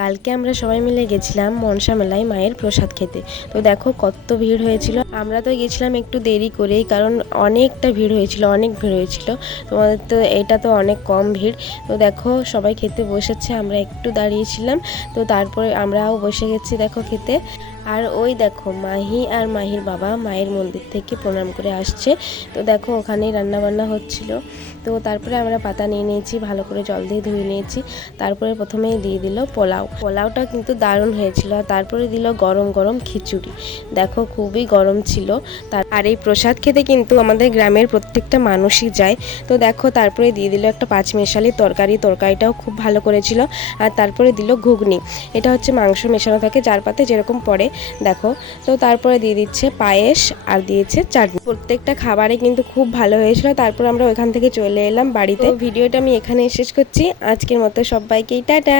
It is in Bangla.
কালকে আমরা সবাই মিলে গেছিলাম মনসা মেলায় মায়ের প্রসাদ খেতে। তো দেখো কত ভিড় হয়েছিল। আমরা তো গেছিলাম একটু দেরি করেই, কারণ অনেকটা ভিড় হয়েছিল, অনেক ভিড় হয়েছিল। তোমাদের তো এটা তো অনেক কম ভিড়। তো দেখো সবাই খেতে বসেছে, আমরা একটু দাঁড়িয়েছিলাম। তো তারপরে আমরাও বসে গেছি দেখো খেতে। আর ওই দেখো মাহি আর মাহির বাবা মায়ের মন্দির থেকে প্রণাম করে আসছে। তো দেখো ওখানেই রান্নাবান্না হচ্ছিল। তো তারপরে আমরা পাতা নিয়ে নিয়েছি, ভালো করে জল দিয়ে ধুয়ে নিয়েছি। তারপরে প্রথমেই দিয়ে দিল পোলাওটা কিন্তু দারুণ হয়েছিল। আর তারপরে দিল গরম গরম খিচুড়ি। দেখো খুবই গরম ছিল। আর এই প্রসাদ খেতে কিন্তু আমাদের গ্রামের প্রত্যেকটা মানুষই যায়। তো দেখো তারপরে দিয়ে দিল একটা পাঁচমেশালি তরকারিটাও খুব ভালো করেছিল। আর তারপরে দিল ঘুগনি। এটা হচ্ছে মাংস মেশানো থাকে যার পাতে যেরকম পড়ে দেখো। তো তারপরে দিয়ে দিচ্ছে পায়েস আর দিয়েছে চাটনি। প্রত্যেকটা খাবারে কিন্তু খুব ভালো হয়েছিল। তারপর আমরা ওইখান থেকে চলে এলাম বাড়িতে। ভিডিওটা আমি এখানে শেষ করছি। আজকের মতো সবাইকেই টাটা।